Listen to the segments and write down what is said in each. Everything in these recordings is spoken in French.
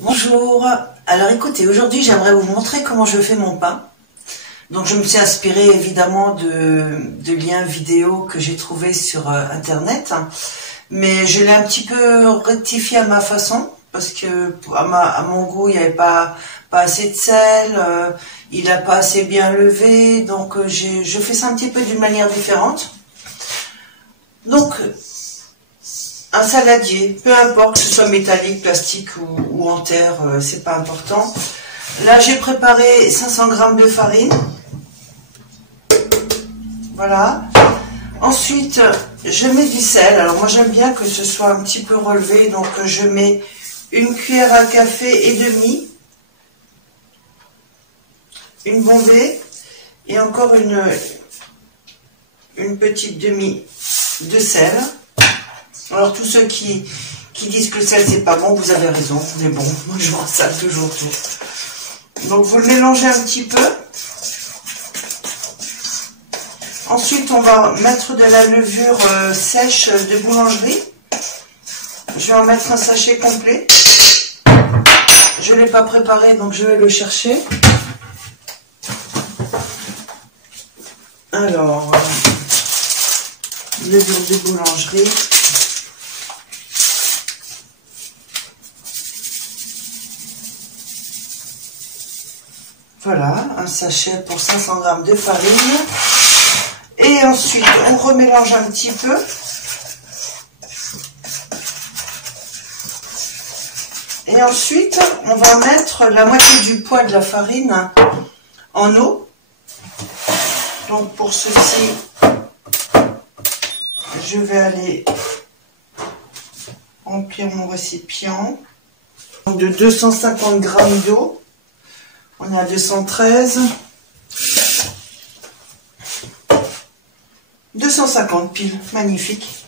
Bonjour, alors écoutez, aujourd'hui j'aimerais vous montrer comment je fais mon pain. Donc je me suis inspirée évidemment de liens vidéo que j'ai trouvés sur internet, mais je l'ai un petit peu rectifié à ma façon, parce que à mon goût il n'y avait pas assez de sel, il n'a pas assez bien levé, donc je fais ça un petit peu d'une manière différente. Donc un saladier, peu importe que ce soit métallique, plastique ou en terre, c'est pas important. Là j'ai préparé 500 g de farine. Voilà. Ensuite je mets du sel. Alors moi j'aime bien que ce soit un petit peu relevé, donc je mets une cuillère à café et demie, une bombée et encore une petite demi de sel. Alors tous ceux qui disent que le sel c'est pas bon, vous avez raison, mais bon, moi je m'en sale toujours tout. Donc vous le mélangez un petit peu. Ensuite on va mettre de la levure sèche de boulangerie. Je vais en mettre un sachet complet. Je ne l'ai pas préparé, donc je vais le chercher. Alors, levure de boulangerie. Voilà, un sachet pour 500 g de farine. Et ensuite, on remélange un petit peu. Et ensuite, on va mettre la moitié du poids de la farine en eau. Donc pour ceci, je vais aller remplir mon récipient. Donc de 250 g d'eau. On est à 213. 250 piles, magnifique.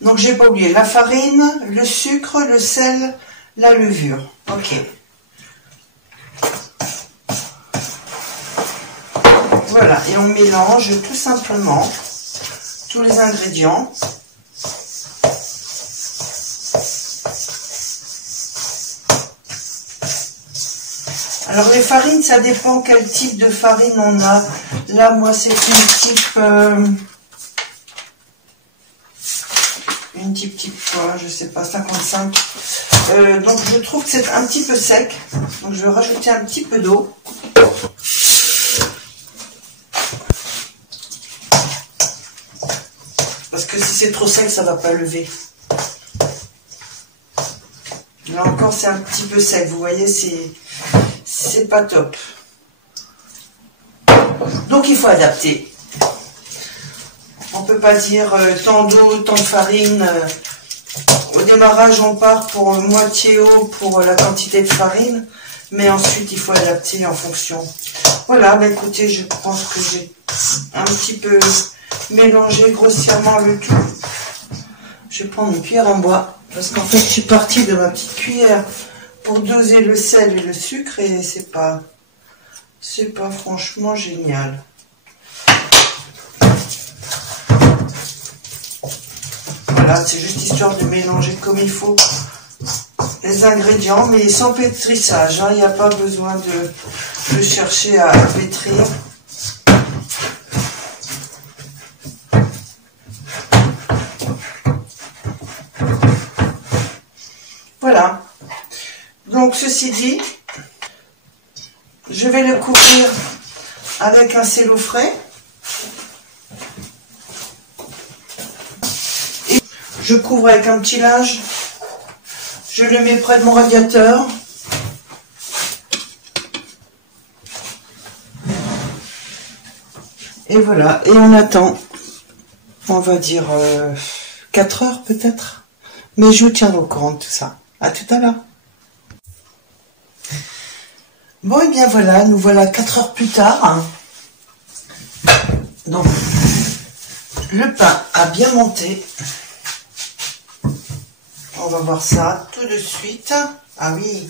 Donc j'ai pas oublié la farine, le sucre, le sel, la levure. Ok. Voilà, et on mélange tout simplement tous les ingrédients. Alors les farines, ça dépend quel type de farine on a. Là, moi, c'est une type quoi, je sais pas, 55. Donc je trouve que c'est un petit peu sec. Donc je vais rajouter un petit peu d'eau. Parce que si c'est trop sec, ça va pas lever. Là encore, c'est un petit peu sec. Vous voyez, c'est pas top. Donc il faut adapter. On peut pas dire tant d'eau, tant de farine. Au démarrage, on part pour moitié eau pour la quantité de farine, mais ensuite il faut adapter en fonction. Voilà, bah écoutez, je pense que j'ai un petit peu mélangé grossièrement le tout. Je vais prendre une cuillère en bois, parce qu'en fait je suis partie de ma petite cuillère pour doser le sel et le sucre, et c'est pas franchement génial. Voilà, c'est juste histoire de mélanger comme il faut les ingrédients, mais sans pétrissage, hein. Il n'y a pas besoin de chercher à pétrir. Voilà. Donc ceci dit, je vais le couvrir avec un cello frais. Et je couvre avec un petit linge. Je le mets près de mon radiateur. Et voilà. Et on attend, on va dire 4 heures peut-être. Mais je vous tiendrai au courant de tout ça. À tout à l'heure. Bon, et bien voilà, nous voilà 4 heures plus tard. Donc, le pain a bien monté. On va voir ça tout de suite. Ah oui.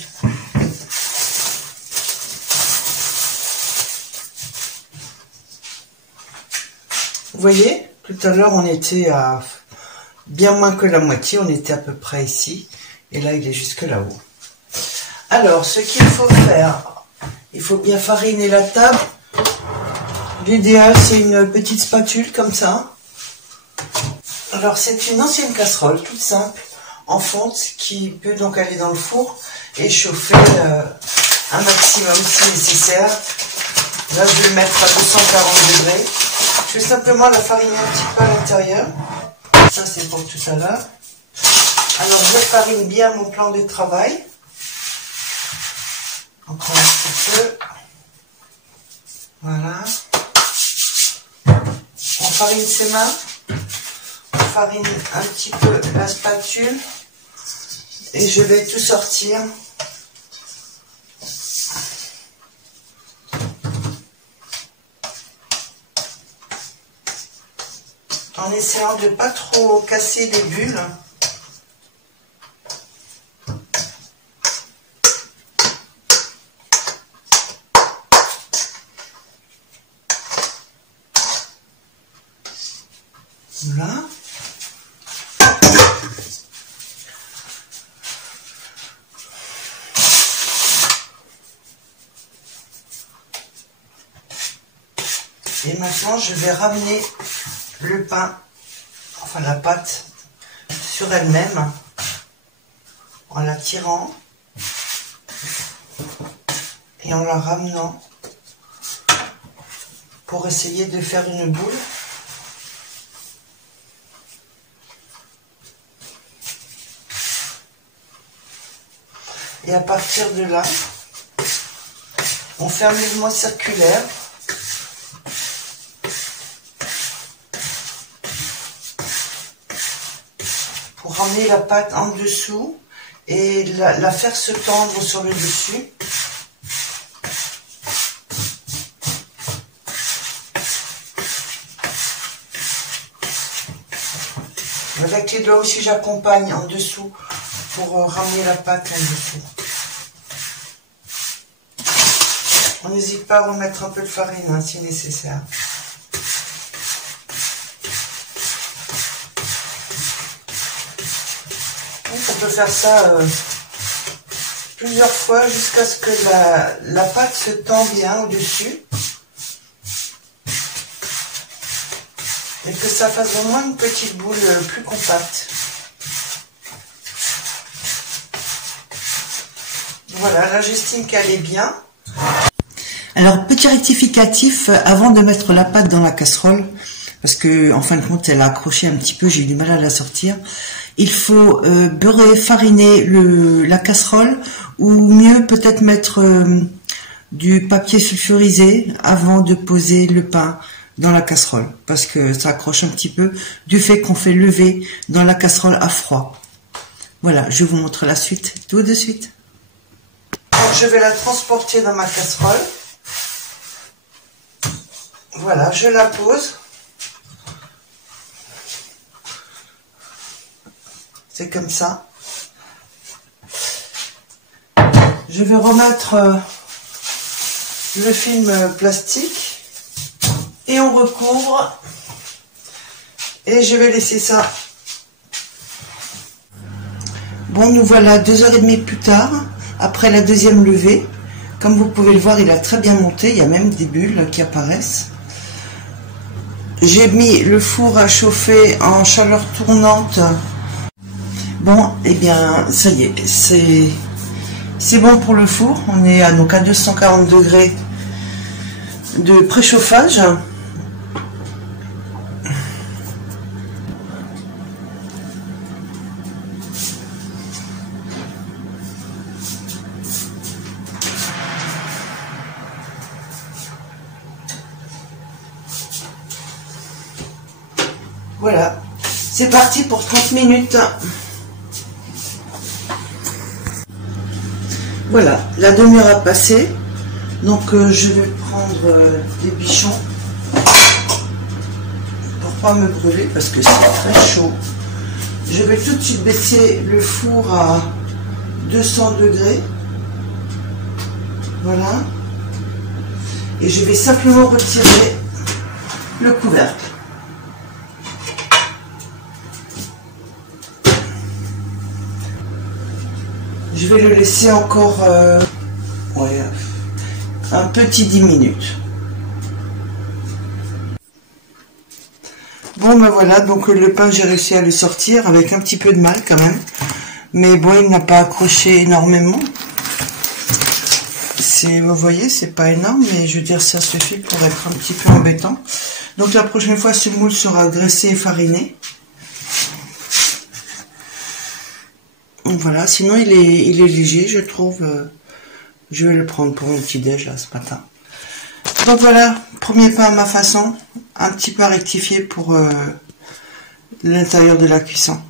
Vous voyez, tout à l'heure on était à bien moins que la moitié, on était à peu près ici, et là il est jusque là-haut. Alors, ce qu'il faut faire, il faut bien fariner la table. L'idéal, c'est une petite spatule comme ça. Alors, c'est une ancienne casserole, toute simple, en fonte, qui peut donc aller dans le four et chauffer un maximum si nécessaire. Là, je vais le mettre à 240 degrés. Je vais simplement la fariner un petit peu à l'intérieur. Ça, c'est pour tout à l'heure. Alors, je farine bien mon plan de travail. Encore un petit peu. Voilà. On farine ses mains. On farine un petit peu la spatule. Et je vais tout sortir. En essayant de ne pas trop casser les bulles. Voilà. Et maintenant, je vais ramener le pain, enfin la pâte, sur elle-même en la tirant et en la ramenant pour essayer de faire une boule. Et à partir de là, on fait un mouvement circulaire. Pour ramener la pâte en dessous et la faire se tendre sur le dessus. Avec les doigts aussi, j'accompagne en dessous pour ramener la pâte en dessous. On n'hésite pas à remettre un peu de farine hein, si nécessaire. On peut faire ça plusieurs fois jusqu'à ce que la pâte se tend bien au-dessus. Et que ça fasse vraiment une petite boule plus compacte. Voilà, là j'estime qu'elle est bien. Alors, petit rectificatif, avant de mettre la pâte dans la casserole, parce que en fin de compte elle a accroché un petit peu, j'ai eu du mal à la sortir. Il faut beurrer, fariner la casserole, ou mieux peut-être mettre du papier sulfurisé avant de poser le pain dans la casserole, parce que ça accroche un petit peu du fait qu'on fait lever dans la casserole à froid. Voilà, je vous montre la suite tout de suite. Donc je vais la transporter dans ma casserole. Voilà, je la pose. C'est comme ça. Je vais remettre le film plastique et on recouvre et je vais laisser ça. Bon, nous voilà 2h30 plus tard, après la deuxième levée. Comme vous pouvez le voir, il a très bien monté, il y a même des bulles qui apparaissent. J'ai mis le four à chauffer en chaleur tournante. Bon, et bien, ça y est, c'est bon pour le four. On est donc à 240 degrés de préchauffage. Voilà, c'est parti pour 30 minutes. Voilà, la demi-heure a passé, donc je vais prendre des bichons pour pas me brûler parce que c'est très chaud. Je vais tout de suite baisser le four à 200 degrés. Voilà. Et je vais simplement retirer le couvercle. Je vais le laisser encore ouais, un petit 10 minutes. Bon ben voilà, donc le pain j'ai réussi à le sortir avec un petit peu de mal quand même. Mais bon, il n'a pas accroché énormément. Vous voyez, c'est pas énorme, mais je veux dire, ça suffit pour être un petit peu embêtant. Donc la prochaine fois, ce moule sera graissé et fariné. Donc voilà, sinon il est léger, je trouve. Je vais le prendre pour mon petit déj là ce matin. Donc voilà, premier pain à ma façon, un petit peu à rectifier pour l'intérieur de la cuisson.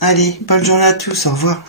Allez, bonne journée à tous, au revoir.